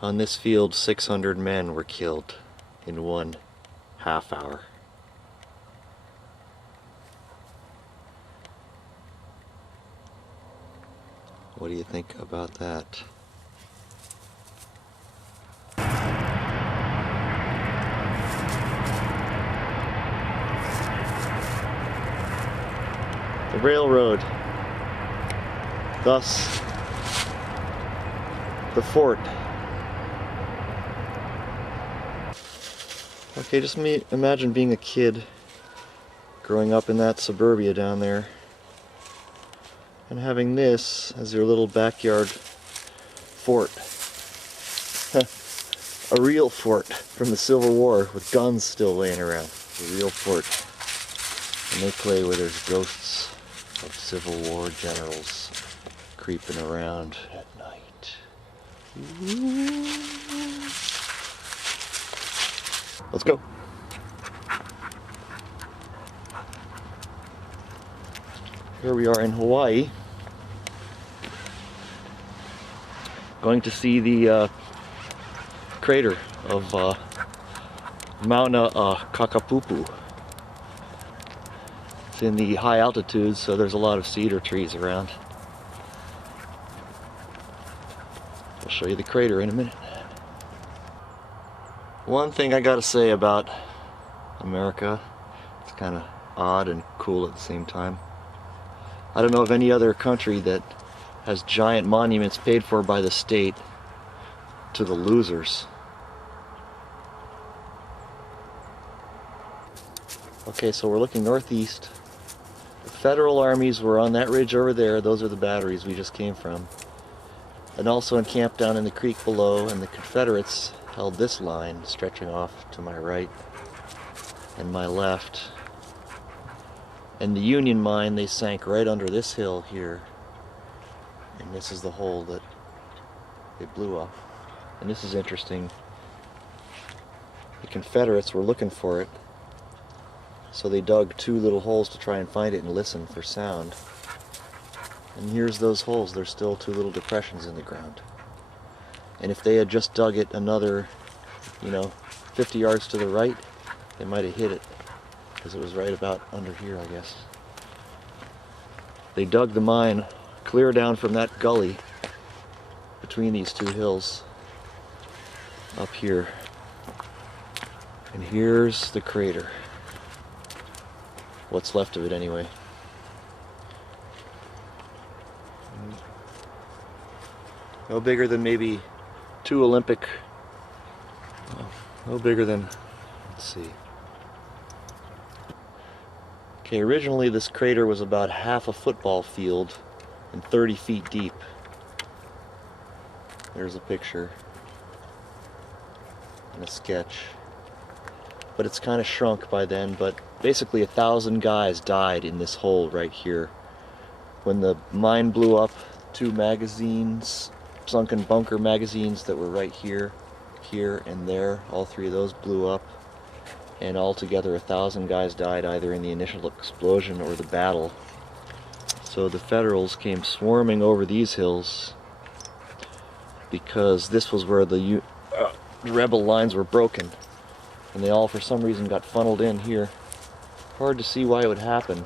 On this field, 600 men were killed in 1.5 hour. What do you think about that? The railroad, thus the fort. Okay, just imagine being a kid growing up in that suburbia down there and having this as your little backyard fort. A real fort from the Civil War with guns still laying around. A real fort. And they play where there's ghosts of Civil War generals creeping around at night. Ooh. Let's go. Here we are in Hawaii, going to see the crater of Mauna Kakapupu. It's in the high altitudes, so there's a lot of cedar trees around. I'll show you the crater in a minute. One thing I gotta say about America, it's kind of odd and cool at the same time. I don't know of any other country that has giant monuments paid for by the state to the losers. Okay, so we're looking northeast. The federal armies were on that ridge over there. Those are the batteries we just came from. And also encamped down in the creek below, and the Confederates held this line stretching off to my right and my left. And the Union mine, they sank right under this hill here. And this is the hole that they blew up. And this is interesting. The Confederates were looking for it, so they dug 2 little holes to try and find it and listen for sound. And here's those holes. There's still 2 little depressions in the ground. And if they had just dug it another, 50 yards to the right, they might have hit it, because it was right about under here, I guess. They dug the mine clear down from that gully between these 2 hills up here. And here's the crater. What's left of it anyway. No bigger than maybe 2 Olympic, no bigger than, let's see. Okay, originally this crater was about half a football field and 30 feet deep. There's a picture and a sketch. But it's kind of shrunk by then, but basically 1,000 guys died in this hole right here. When the mine blew up, 2 magazines, sunken bunker magazines that were right here, here, and there, all 3 of those blew up. And altogether 1,000 guys died either in the initial explosion or the battle. So the Federals came swarming over these hills because this was where the rebel lines were broken. And they all, for some reason, got funneled in here. Hard to see why it would happen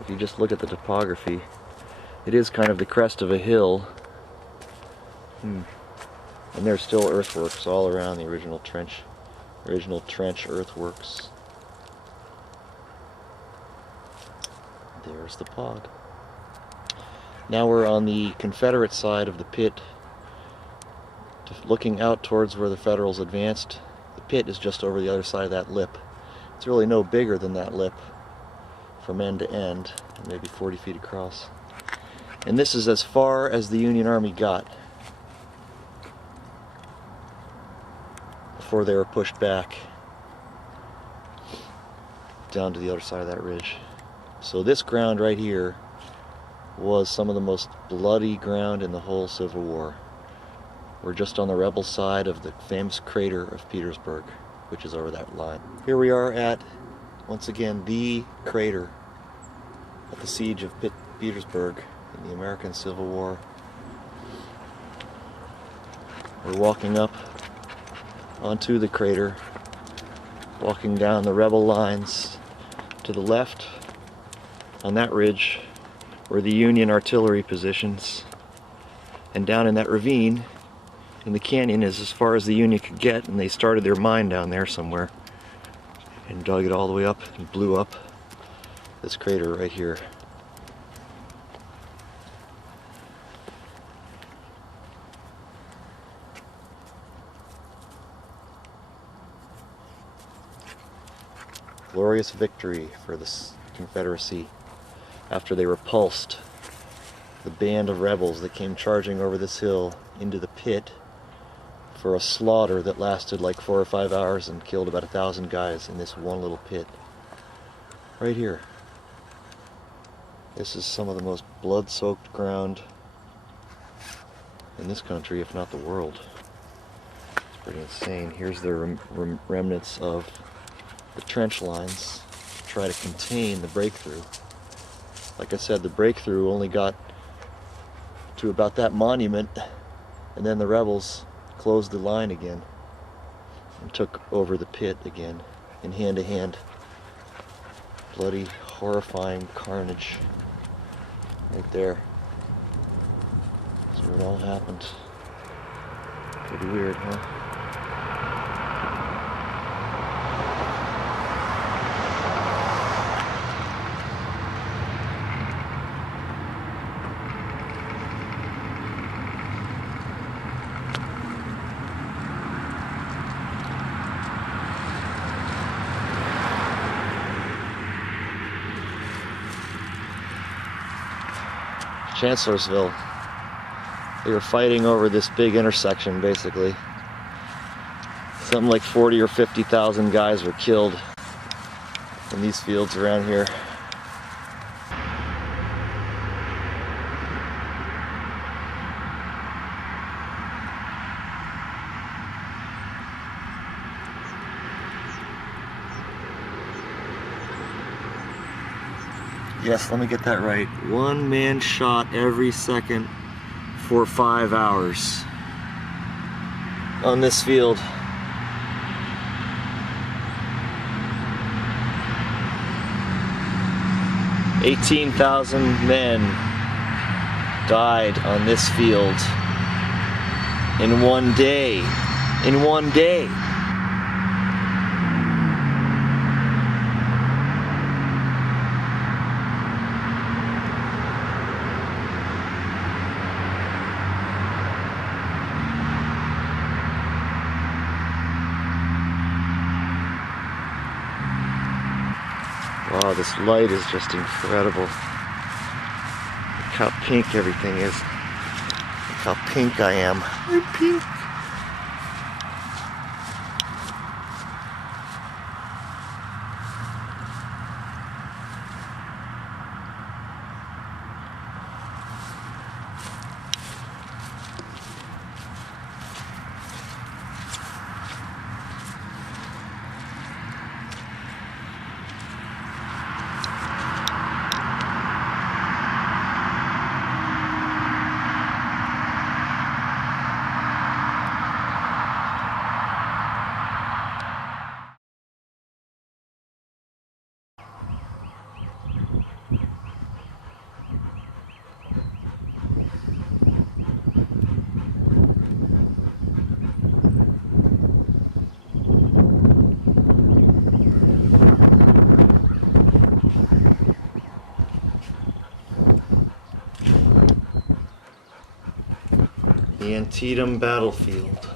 if you just look at the topography. It is kind of the crest of a hill. And there's still earthworks all around the original trench earthworks. There's the pod. Now we're on the Confederate side of the pit, looking out towards where the Federals advanced. The pit is just over the other side of that lip. It's really no bigger than that lip from end to end, maybe 40 feet across. And this is as far as the Union Army got before they were pushed back down to the other side of that ridge. So this ground right here was some of the most bloody ground in the whole Civil War. We're just on the rebel side of the famous crater of Petersburg, which is over that line. Here we are at, once again, the crater at the siege of Petersburg in the American Civil War. We're walking up onto the crater, walking down the rebel lines. To the left, on that ridge, were the Union artillery positions. And down in that ravine, in the canyon, is as far as the Union could get, and they started their mine down there somewhere. And dug it all the way up and blew up this crater right here. Glorious victory for the Confederacy after they repulsed the band of rebels that came charging over this hill into the pit for a slaughter that lasted like 4 or 5 hours and killed about 1,000 guys in this one little pit. Right here. This is some of the most blood-soaked ground in this country, if not the world. It's pretty insane. Here's the remnants of the trench lines to try to contain the breakthrough. Like I said, the breakthrough only got to about that monument, and then the rebels closed the line again and took over the pit again in hand-to-hand. Bloody, horrifying carnage right there. That's where it all happened. Pretty weird, huh? Chancellorsville. They were fighting over this big intersection, basically. Something like 40 or 50,000 guys were killed in these fields around here. Yes, let me get that right. 1 man shot every second for 5 hours on this field. $18,000 men died on this field in 1 day. In 1 day. Wow, this light is just incredible. Look how pink everything is. Look how pink I am. I'm pink. The Antietam battlefield.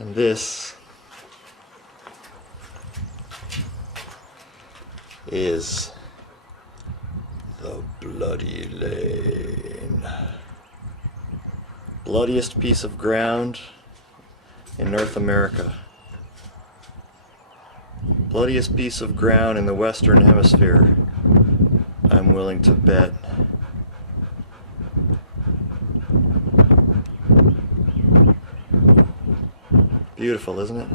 And this is the Bloody Lane. Bloodiest piece of ground in North America. Bloodiest piece of ground in the Western Hemisphere, I'm willing to bet. Beautiful, isn't it?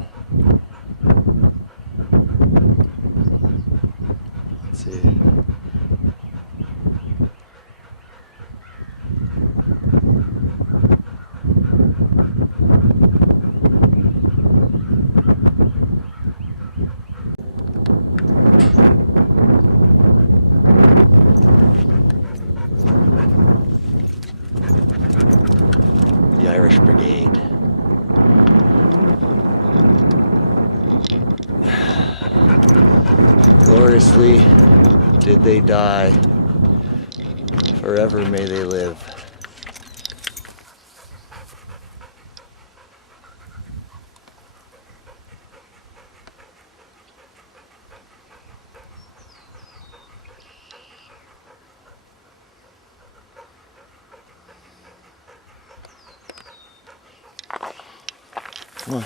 Gloriously did they die. Forever may they live. Come on.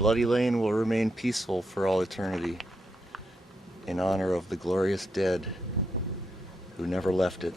Bloody Lane will remain peaceful for all eternity in honor of the glorious dead who never left it.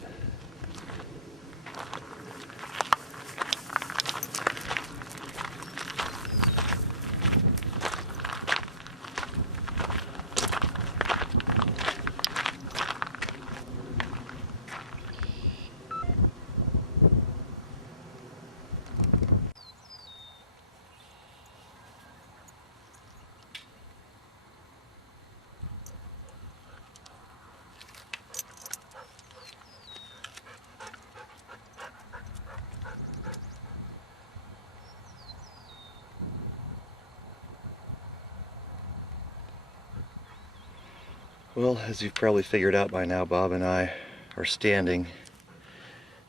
Well, as you've probably figured out by now, Bob and I are standing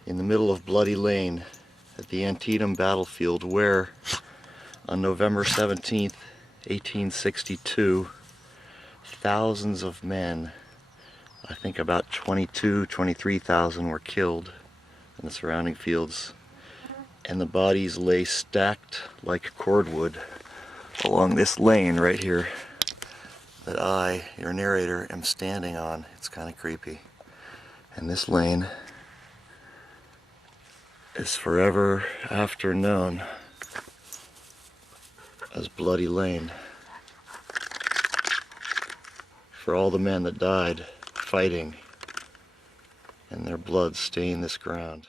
in the middle of Bloody Lane at the Antietam battlefield where on November 17th, 1862, thousands of men, I think about 23,000 were killed in the surrounding fields, and the bodies lay stacked like cordwood along this lane right here that I, your narrator, am standing on. It's kind of creepy. And this lane is forever after known as Bloody Lane for all the men that died fighting and their blood stained this ground.